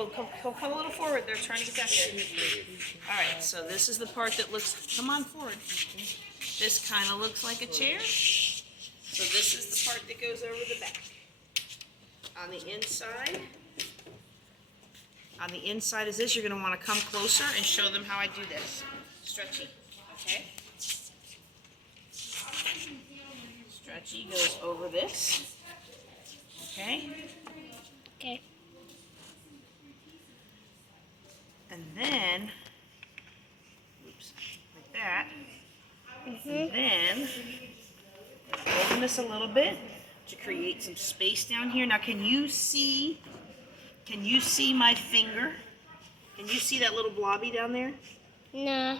Oh, come a little forward. They're trying to get back there. All right, so this is the part that looks, come on forward. This kind of looks like a chair. So this is the part that goes over the back. On the inside is this. You're going to want to come closer and show them how I do this. Stretchy, okay? Stretchy goes over this, okay? Okay. And then, oops, like that. And then, open this a little bit to create some space down here. Now, can you see my finger? Can you see that little blobby down there? No.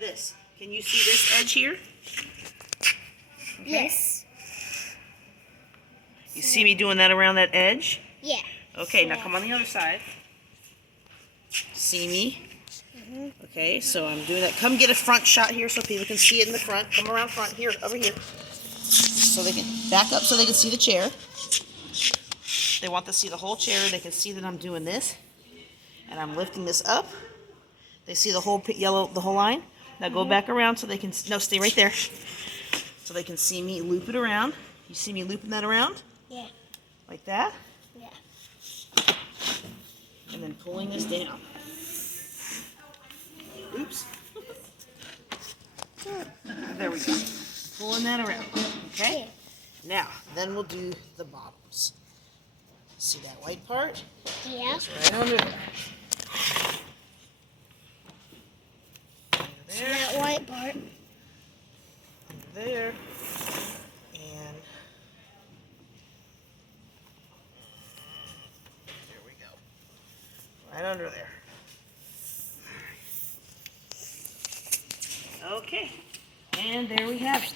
This. Can you see this edge here? Okay. Yes. You see me doing that around that edge? Yeah. Okay, now come on the other side. See me? Okay, so I'm doing that. Come get a front shot here so people can see it in the front. Come around front here, over here. So they can back up so they can see the chair. They want to see the whole chair. They can see that I'm doing this. And I'm lifting this up. They see the whole the whole line. Now go back around so they can, no, stay right there. So they can see me loop it around. You see me looping that around? Yeah. Like that? Yeah. And then pulling this down. Oops. There we go. Pulling that around. Okay? Now, then we'll do the bottoms. See that white part? Yeah. It's right under there. So that white part. Under there. And there we go. Right under there. Okay. And there we have it.